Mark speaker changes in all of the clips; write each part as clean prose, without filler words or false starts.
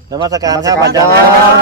Speaker 1: นมัสการครับอาจารย์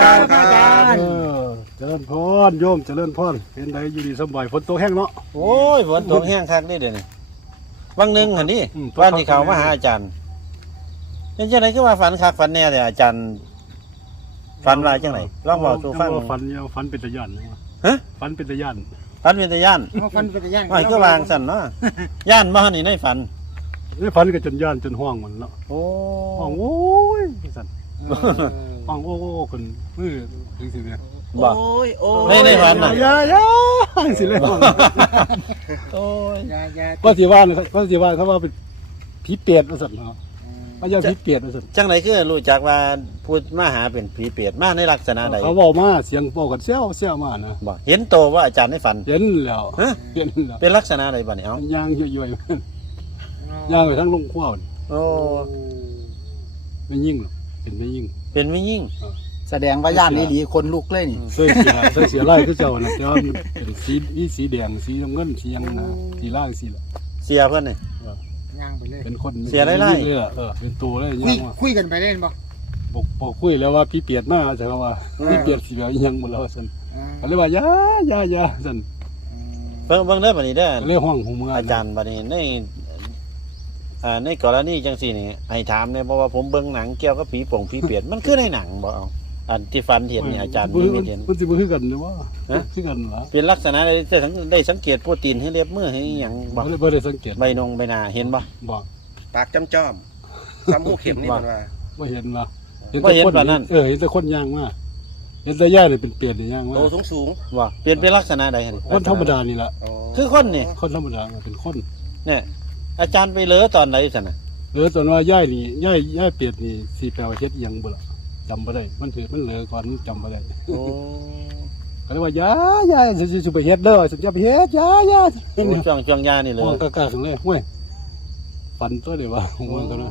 Speaker 2: เจริญพรโยมเจริญพรเป็นไดอยู่ดีสบายฝนตกแห้งเนาะ
Speaker 1: โอ้ยฝนตกแห้งคักนี่เดี๋ยวนี้บางหนึงหันนี่
Speaker 2: ตก
Speaker 1: วันที่เขามาหาอาจารย์เป็นจังไหนคือว่าฝันคักฝันแน่แต่อาจารย์ฝันว่าจังไหนลองบอกสู่ฟัง
Speaker 2: ฝันยาวฝันเป็นตะยัน
Speaker 1: ฮะ
Speaker 2: ฝันเป็นตะยัน
Speaker 1: ฝันเป็นตาย่าน
Speaker 3: เอาฟันเป็นย่าง
Speaker 1: ไอ้ก็วางสั่นเนาะย่านมานี่ในฝัน
Speaker 2: นี่ฝันก็จนย่านจนห้องมันเนาะ
Speaker 1: โอ้
Speaker 2: ห้องโอ้ยสั่นห้องโอ้คนมือถึงสิเนี่ย
Speaker 1: บอก
Speaker 3: โอ้ยโอ้
Speaker 1: ในฝันน่ะ
Speaker 2: อย่าสิเลยห้อง
Speaker 1: โอ้ย
Speaker 3: ยา
Speaker 2: ก็สิว่านะครับก็สิว่าเขาว่าเป็นผีเปรตว่าสั่นเนาะว่าอย่าผีเปรตว่าสั่น
Speaker 1: จังไหนคือรู้จักว่าพูดมาหาเป็นผีเปรตมาในลักษณะใด
Speaker 2: เขาบอกมาเสียงบอกกันเซี่ยวมานะ
Speaker 1: บอกเห็นโตว่าอาจารย์ในฝัน
Speaker 2: เห็นแล้ว
Speaker 1: ฮะ
Speaker 2: เห็นแล้ว
Speaker 1: เป็นลักษณะใดบ้านี่เอ้า
Speaker 2: ย่างย่อยๆย่างไปทั้งลงขว้าวนี่
Speaker 1: โอ้
Speaker 2: ไม่ยิ่งหรอกเป็นไม่ยิ่ง
Speaker 1: เป็นไม่ยิ่ง
Speaker 3: แสดงว่าย่านนี้ดีคนลุกเลยนี่
Speaker 2: เสื้อเสียไล่คือเจ้านะแต่ว่ามันเป็นสีแดงสีน้ำเงินสีหยังนะสีล่างสีละ
Speaker 1: เสียเพื่อนนี่
Speaker 3: ย่างไปเลย
Speaker 2: เป็นคน
Speaker 1: เสียไล่
Speaker 2: เลยล่ะเป็นตัวเลย
Speaker 3: คุย
Speaker 2: ยังว่า
Speaker 3: คุยกันไปเล่นบ่
Speaker 2: บอกคุยแล้วว่าพี่เปียดมาใช่ว่าพี่เปียดสีแบบยังหมดแล้วสันก็เลยว่าอย่าสัน
Speaker 1: เบิ่งเด้อบัดนี้เด้อ
Speaker 2: ก็เลยห้องหูเมือง
Speaker 1: อาจารย์บัดนี้ในกรณีจังซี่นี่ให้ถามเนี่ยเพราะว่าผมเบิ่งหนังเกี่ยวกับผีโป่งผีเปียดมันคือในหนังบ่เอาอันที่ฟันเห็นนี่อาจารย์มีไม่เห็น
Speaker 2: มันสิบ่คือกันหรือว่าคือกันเหรอ
Speaker 1: เป็นลักษณะได้สังเกตโปรตีนให้เล็บมือให้อหย่างบ่
Speaker 2: บ่ได้สังเกต
Speaker 1: ใบนงใบหน้าเห็นบ่
Speaker 2: บอก
Speaker 4: ปากจ้อมๆซ้ำหูเข็มนี่มันว่า
Speaker 2: ไม่เห็นเหรอ
Speaker 1: บ่เห็นแบบนั้น
Speaker 2: เห็นแต่คนย่างมาเห็นแต่ย่าเนี่ยเป็นเปลี่ยนย่างมา
Speaker 4: โตสูง
Speaker 1: บ่เปลี่ยนเป็นลักษณะใดหั่น
Speaker 2: คนธรรมดานี่แหละ
Speaker 4: ๆอ๋อ
Speaker 1: คือคนนี่
Speaker 2: คนธรรมดาเป็นคน
Speaker 1: เนี่ยอาจารย์ไปเลอตอนไหนซั่นน่ะ
Speaker 2: ตอนว่าย่ายนี่ย่ายเปลี่ยนนี่สีแปลว่าเฮ็ดอิหยังบ่ล่ะจำบ่ได้มันถือมันเหลือก่อนมันจำบ่ได้
Speaker 1: โอ้
Speaker 2: ก็เลยว่าอย่าสิไปเฮ็ดเด้อสิจะไปเฮ็ดอย่า
Speaker 1: ช่วงยานี่เลย
Speaker 2: ห้องกล้าๆขึ้นเลยห้วยฝันตัวเดียวว่าหัวกันนะ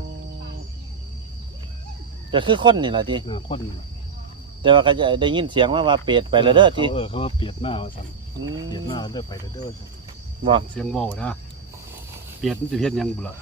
Speaker 1: ก็คือคนนี่ล่ะติ
Speaker 2: คน
Speaker 1: แต่ว่าก็จะได้ยินเสียงว่าเปรตไปแล้วเด้อติ
Speaker 2: เขาว่าเปลี่ยนหน้าว่าซั่น
Speaker 1: อืม
Speaker 2: เปลี่ยนหน้าเด้อไปเด้อ
Speaker 1: บ่
Speaker 2: เสียงเว้านะเปลี่ยนมันสิเฮ็ดหยังบ่ล่ะ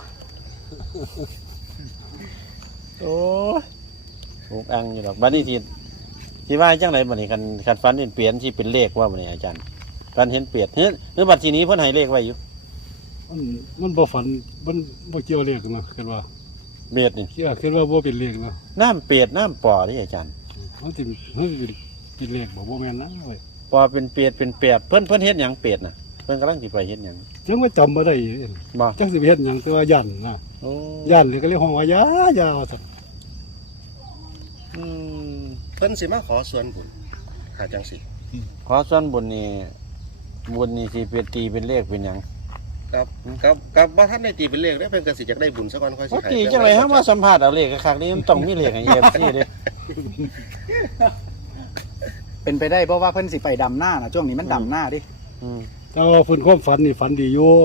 Speaker 1: โอ้ยอุกอังอยู่ดอกบัดนี้สิว่าจังไดบัดนี้คันฝันเป็นเปลี่ยนสิเป็นเลขว่าบัดนี้อาจารย์ฝันเห็นเปรตหรือบัดทีนี้เพิ่นให้เลขไว้อยู่
Speaker 2: มันบ่ฝันมันบ่เกี่ยวเลขนะคิดว่า
Speaker 1: เบ็ดนี่
Speaker 2: คิดว่าบ่เป็นเลขนะ
Speaker 1: น้ำเปรตน้ำปอนี่อาจารย์
Speaker 2: มันสิเป็นเลขบ่แม่นนะเว้ย
Speaker 1: ปอเป็นเปรตเป็นเปรตเพิ่นเฮ็ดหยังเปรตน่ะเพิ่นกำลังสิไปเฮ็ดหยัง
Speaker 2: จังว่าจำบ่ได้
Speaker 1: บ่
Speaker 2: จังสิไปเฮ็ดหยังแต่ว่ายันนะ
Speaker 1: โอ้
Speaker 2: ยันเลยก็เลยห้องว่าอย่าว่าซั่น
Speaker 1: อืม
Speaker 4: เพิ่นสิมาขอส่วนบุญหาจังสิ
Speaker 1: ขอส่วนบุญนี่สิเป็นตีเป็นเลขเป็นหยัง
Speaker 4: กับบ่ทันได้ตีเป็นเลขได้เพิ่นก็สิจักได้บุญซะก่อนค่อยสิ
Speaker 1: ปก
Speaker 4: ให้
Speaker 1: ติจังไรฮะมาสัมภาษณ์เอาเลขคักๆนี่มันต้องมีเลขให้เอฟซีเด้
Speaker 3: เป็นไปได้เพราะว่าเพิ่นสิไปดำหน้านะช่วงนี้มันดำหน้าดิ
Speaker 1: อืม
Speaker 2: แต่ว่าฝันความฝันนี่ฝันดีอยู่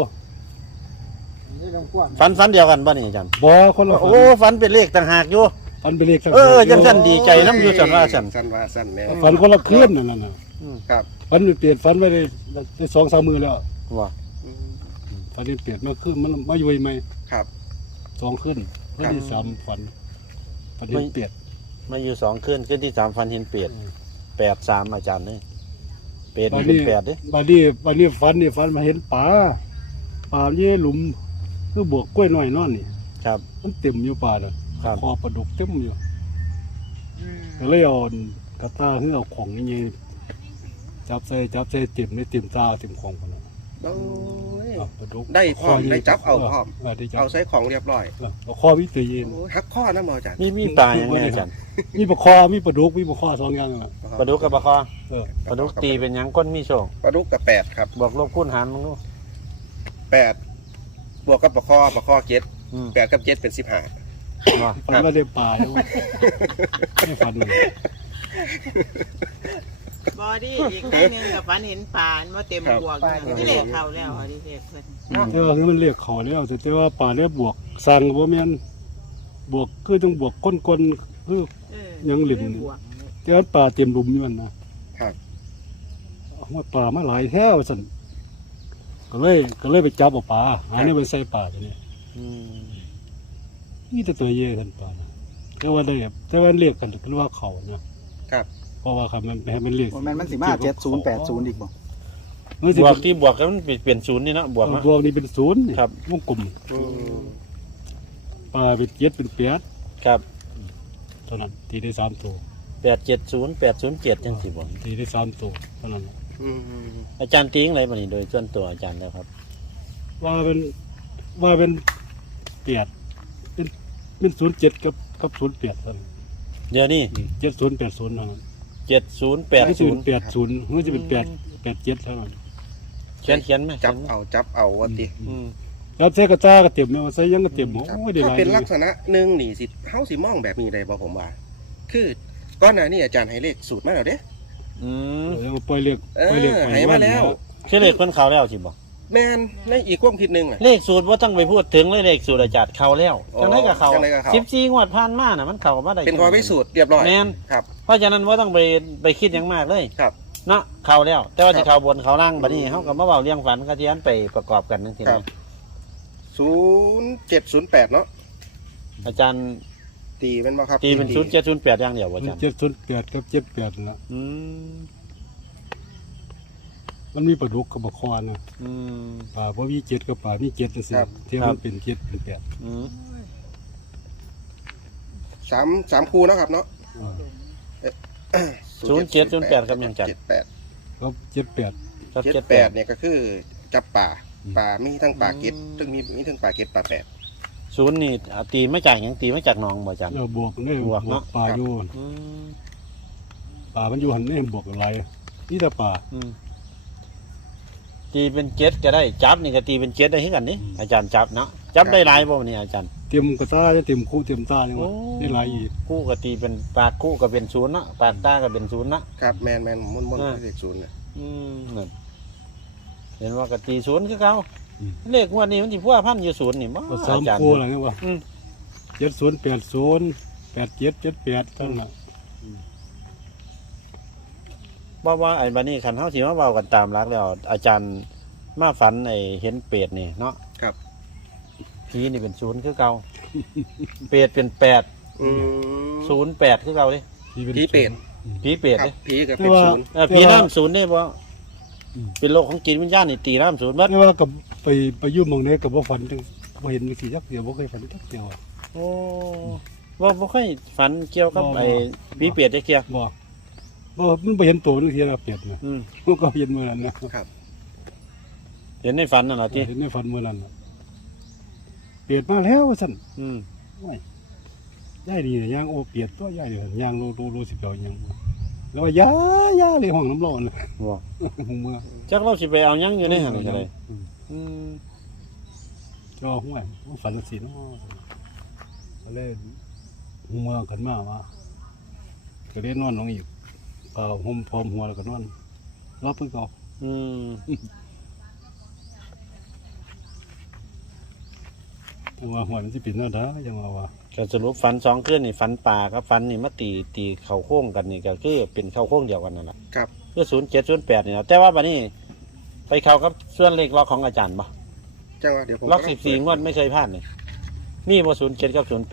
Speaker 1: ฝันเดียวกันป่ะนี่อาจารย์
Speaker 2: บ่คนละฝัน
Speaker 1: โอ้ฝันเป็นเลขต่างหากอยู่
Speaker 2: ฝันเป็นเลข
Speaker 1: จังซั่นดีใจน้ำอยู่สันว่าสัน
Speaker 4: สั้นว่าสั้นแน่
Speaker 2: ฝันคนละคืนนั่นน่ะ
Speaker 4: ครับ
Speaker 2: ฝันเปลี่ยนฝันไว้ได้2-3มื้อแล้ว
Speaker 1: ว่า
Speaker 4: อืม
Speaker 2: ฝันเปลี่ยนมาคืนมันมาอยู่ใหม่
Speaker 4: ครับ
Speaker 2: 2คืนคืนที่3ฝันเปลี่ยน
Speaker 1: มาอยู่2คืนที่3ฝันเห็นเปรต83อาจารย์เลยเปรต
Speaker 2: บั
Speaker 1: นี่
Speaker 2: ด
Speaker 1: เป็น
Speaker 2: นี้
Speaker 1: แปดเด้
Speaker 2: บัดนี้ฝันมาเห็นป่าอยู่ในหลุมคือบวกกล้วยน้อยนอนนี่
Speaker 1: ครับ
Speaker 2: มันเต็มอยู่ป่าน่ะ
Speaker 1: ครับ
Speaker 2: คอปลาดุกเต็มอยู่ก็เลยเอากระตาเอาของนี่จับใส่เต็มในเต็มตาเต็มของพุ่นน่ะ
Speaker 4: โอ้ย
Speaker 2: ปลาดุก
Speaker 4: ได้พร้อมได้จับเอาพร้อม
Speaker 2: ได้จับ
Speaker 4: เอาใส่ของเรียบร้อย
Speaker 2: เอาคอมีตัวเย็น
Speaker 4: โอ้ยหักข้อนะหมออาจารย์
Speaker 1: มีปลาอย่างไรอาจารย์
Speaker 2: มีปลาคอมีปลาดุกมีปลาคอ2อย่างน่ะ
Speaker 1: ปลาดุกกับปลาคอ
Speaker 2: เออ
Speaker 1: ปลาดุกตีเป็นหยังก้นมีโชค
Speaker 4: ปลาดุกกับ8ครับ
Speaker 1: บวกลบคูณหารมึงดู
Speaker 4: 8บวกกับปลาข้อ7
Speaker 1: อืม
Speaker 4: 8กับ7เป็น15
Speaker 1: ว่า
Speaker 2: ฝันว่าได้ปลาอยู่ไม่ฝันเลย
Speaker 5: บอดี้อีกแค่นึงกับฝันเห็นป่านว่าเต็มบวกอยู่ที่เลขเขาแล้วอันนี้เลขเพิ่น
Speaker 2: แต่ว่ามันเรียกเขาแล้วแต่ว่าปลาเนี่ยบวกสั่งบ่แม่นบวกคือต้องบวกก้นคือ
Speaker 5: เออ
Speaker 2: ยังหลิม
Speaker 5: บวก
Speaker 2: แต่ว่าปลาเต็มหลุมอยู่มันนะครับ ว่าปลามาหลายแถวสั่นก็เลยไปจับเอาปลาหาเนี่ยไปใส่ปลาตัวนี้
Speaker 1: อืม
Speaker 2: นี่แต่ตัวเย่กันปลานะแต่ว่าได้แต่ว่าเรียกกันคือว่าเขานะครับ เพราะว่าครับมันให้มันเรียก
Speaker 3: โอ้แม่นมันสิมา7080อีกบ่
Speaker 2: มันสิ
Speaker 1: บว
Speaker 2: เป็
Speaker 1: ก
Speaker 2: น
Speaker 1: ที่บวกกันมันเปลี่ยนศูนย์นี่เนาะบวกเนาะ
Speaker 2: บวกนี่เป็นศูนย์นี่
Speaker 1: ครับ
Speaker 2: วงกลม
Speaker 4: อืม
Speaker 2: ปลาเป็น7เป็น8
Speaker 1: ครับ
Speaker 2: เท่านั้นตีได้3ตัว
Speaker 1: 870 807จังสิบ่
Speaker 2: ตีได้3ตัวเท่านั้น
Speaker 4: อืม
Speaker 1: อาจารย์ติ้งอะไรบ่นี่โดยส่วนตัวอาจารย์แล้วครับ
Speaker 2: ว่าเป็น8เป็น07กับ08เท่านั้น
Speaker 1: เดี๋ยวนี้
Speaker 2: 7080เท่านั้น
Speaker 1: 7080
Speaker 2: มันจะเป็น80มันจะเป็น87เท่านั้น
Speaker 1: เขียนไหม
Speaker 4: จับเอาว่าติ
Speaker 1: อืม
Speaker 2: แล้วใส่กระจ้ากระเต็มใส่ยังกระเต็มโอ้ยได้ห
Speaker 4: ถ้า
Speaker 2: ลาย
Speaker 4: เป็นลักษณะหนึ่งนี่สิเฮาสิมองแบบนี้ได้บ่ผมว่า คือก้อนหน้านี่อาจารย์ให้เลขสูตรมาแล้วเด้
Speaker 1: อืม
Speaker 2: เดี๋ยวปล่อยเรียก
Speaker 4: เออ
Speaker 2: ปล่อยเรียก
Speaker 4: ให้มาแล้ว
Speaker 1: คือเลขเพิ่นเข้าแล้วสิบ่
Speaker 4: แม่นในอีกความคิดหนึงอ่ะ
Speaker 1: เลขสูตรบ่ต้องไปพูดถึงเลยเลขสูตรอาจารย์เข้าแล้ว
Speaker 4: อ๋อ
Speaker 1: จังได๋ก็เข้า
Speaker 4: จังได๋ก็เข้า
Speaker 1: 14งวดผ่านมาน่ะมันเข้ามาได้
Speaker 4: เป็นข้อพิสูจน์เรียบร้อย
Speaker 1: แม่น
Speaker 4: ครับ
Speaker 1: เพราะฉะนั้นบ่ต้องไปคิดหยังมากเลย
Speaker 4: ครับ
Speaker 1: เนาะเข้าแล้ว แต่ว่า
Speaker 4: ครับ
Speaker 1: สิเข้าบนเข้าล่างบัดนี้เฮาก็มาเว้าเรื่องฝันก็สิอันไปประกอบกันจังซี่
Speaker 4: ครับ
Speaker 1: นะ
Speaker 4: 0708เนาะ
Speaker 1: อาจารย์
Speaker 4: ตีเป็นบ่ครับ
Speaker 1: ตีเป็น0708อย่างเดียวบ่อาจารย์
Speaker 2: 708กับ78นะ
Speaker 1: อืม
Speaker 2: มันมีปลาดุกกับปลาคอนะ
Speaker 1: อืม
Speaker 2: ปลาบ่มี7กับปลามี7จังซี่ที่มันเป็น7เป็น8
Speaker 1: อืม
Speaker 4: สามคู่เนาะครับเนาะ
Speaker 1: 0708ครับยังจัด
Speaker 4: 78
Speaker 2: ครับ78
Speaker 1: ครับ
Speaker 4: 78เนี่ยก็คือจับป่า
Speaker 2: อืม
Speaker 4: ป่ามีทั้งป่าเก็ดซึ่งมีทั้งป่าเก็ดป่าแปด
Speaker 1: 0นี่ตีมาจากหยังตีมาจากหนองบ่อาจารย์
Speaker 2: แล้วบวกนี่
Speaker 1: บวกเนาะ
Speaker 2: ปลาอยู่
Speaker 1: อืม
Speaker 2: ปลามันอยู่หั่นนี่บวกหลายนี่แต่ปลา
Speaker 1: อืมตีเป็นเจ็ดก็ได้จับนี่ก็ตีเป็นเจ็ดได้คือกันนี่
Speaker 2: อืม
Speaker 1: อาจารย์จับเนาะจับได้หลายบ่นี่อาจารย์
Speaker 2: เตรียมกระตาเตรียมคู่เตรียมตาจังว่า
Speaker 1: โอ้
Speaker 2: ได้หลายอีก
Speaker 1: คู่ก็ตีเป็นปากคู่ก็เป็นศูนย์เนาะปากตาก็เป็นศูนย์เนาะ
Speaker 4: ครับแมนมุ่น
Speaker 1: อ่า
Speaker 4: เลขศูนย์เนี่ย
Speaker 1: นั่นเห็นว่าก็ตีศูนย์คือเขาเลขงวดนี้มันสิพัวพันอยู่ศูนย์นี่บ่
Speaker 2: ก็
Speaker 1: อา
Speaker 2: สาม
Speaker 1: จารย์
Speaker 2: คู่อะไรเนี่ยว่า
Speaker 1: อืม
Speaker 2: 70 80 87 78เท่านั้นล่ะ
Speaker 1: ว่าไอ้บัดนี้คันเฮาสิมาเว้ากันตามหลักแล้ว อาจารย์มาฝันไอ้เห็นเป็ดนี่เนาะ
Speaker 4: ครับ
Speaker 1: ผีนี่เป็นศูนย์คือเก่าเป็ดเป็น8
Speaker 4: อืม
Speaker 1: 08คือเก่าเด้
Speaker 4: ผีเป็ด
Speaker 1: ผีเป็ด
Speaker 4: ครับ
Speaker 1: เด้
Speaker 4: ผีกับเป็นศูนย์
Speaker 1: ผีน้ำศูนย์ได้บ่เป็นโลกของกินวิญญาณนี่ตีน้ำศูนย์บัด
Speaker 2: แต่ว่ากับไปอยู่หมองนี้ก็บ่ฝันจังบ่เห็นจังซี่จักเดียวบ่เคยฝันจักเดียวอะ
Speaker 1: โอ้บ่เคยฝันเกี่ยวกับ
Speaker 2: บ่
Speaker 1: ไอ้ผีเป็ดได้เกี่ยว
Speaker 2: บ่มันบ่เห็นตัวมันเทียละเปียดนะ
Speaker 1: อืม
Speaker 2: มันก็เห็นมื้อนั้นนะ
Speaker 1: เห็นในฝันนั่นล่ะติ
Speaker 2: เห็นในฝันมื้อนั้นน่ะเปียดมาแล้วว่าซั่น
Speaker 1: อืม
Speaker 2: ยายดีเนี่ยย่างโอเปียดตัวยายเนี่ยย่างรู้สิเปียวยังแล้วว่ายาเลยห้องน้ำร้อนน่ะ
Speaker 1: บ่
Speaker 2: หูเมื่อ
Speaker 1: จักเราสิไปเอาหยังอยู่ในหั่นนี่ก็ได้อืม
Speaker 2: จอห้วยฝันจังซี่เนาะก็เลยหูเมื่อขึ้นมาว่าก็เลยนอนลงอีกห่มพร้อมหัวแล้วก็นอนรับเพิ่นก็
Speaker 1: อืม
Speaker 2: จังว่าหัวมันสิเป็นแนวใดจังว่า
Speaker 1: ก็สรุปฝัน2คืนนี่ฝันป่ากับฝันนี่มาตีเข้าโค้งกันนี่ก็คือเป็นเข้าโค้งเดียวกันนั่นล่ะ
Speaker 4: ครับ
Speaker 1: คือ07 08นี่นะแต่ว่าบัดนี้ไปเข้ากับส่วนเลขล็อกของอาจารย์บ่
Speaker 4: จังว่าเดี๋ยวผม
Speaker 1: ล็อก14งวดไม่เคยพลาดนี่มีบ่07กับ08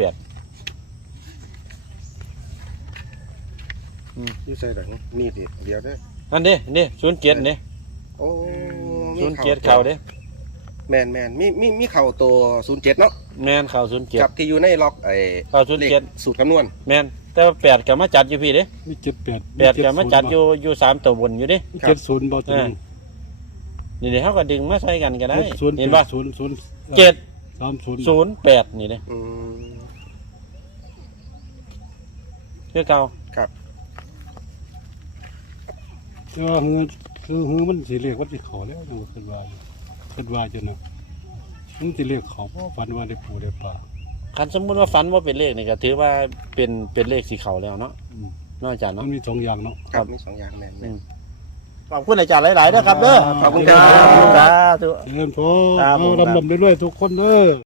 Speaker 4: อยู่ใส่หลังนี่ดิเดี๋ยวเด้อ
Speaker 1: อันเด้07เด้
Speaker 4: โอ้
Speaker 1: 07เข้าเด้
Speaker 4: แมนมีเข่าตัว07เนาะ
Speaker 1: แม่นเข้า
Speaker 4: กับที่อยู่ในล็อกไอ้
Speaker 1: 07เข้า
Speaker 4: เลข
Speaker 1: 07
Speaker 4: สูตรคำนวณ
Speaker 1: แม่นแต่ว่า8ก็มาจัดอยู่พี่เด้
Speaker 2: มี78
Speaker 1: 8ก็มาจัดอยู่3ตัวบนอยู่เด้
Speaker 2: มี70บ่ถึง
Speaker 1: นี่เฮาก็ดึงมาใส่กันก็ได้
Speaker 2: 70
Speaker 1: เห็นป่ะ
Speaker 2: 0 30
Speaker 1: 708นี่เด้
Speaker 4: อืม
Speaker 1: คือเก่า
Speaker 4: ครับ
Speaker 2: แต่ว่าคือมันสิเรียกว่าสิขอแล้วจังว่าคิดว่าจังนะมันสิเรียกเขาบ่ฝันว่าได้ปูได้ปลา
Speaker 1: คันสมมุติว่าฝันว่าเป็นเลขนี่ก็ถือว่าเป็นเลขสีเขาแล้วเนาะ
Speaker 2: อืม
Speaker 1: เนาะอาจารย์
Speaker 2: มั
Speaker 1: เนาะ
Speaker 2: นมี2อย่างเนาะ
Speaker 4: ครับมี2อย่างแมน
Speaker 1: ขอบคุณอาจารย์หลายๆนะครับเด้อ
Speaker 4: ขอบคุณครับ
Speaker 1: สาธุ
Speaker 2: เจริญพร
Speaker 1: ครับผม
Speaker 2: เอาลำๆเรื่อยๆทุกคนเด้อ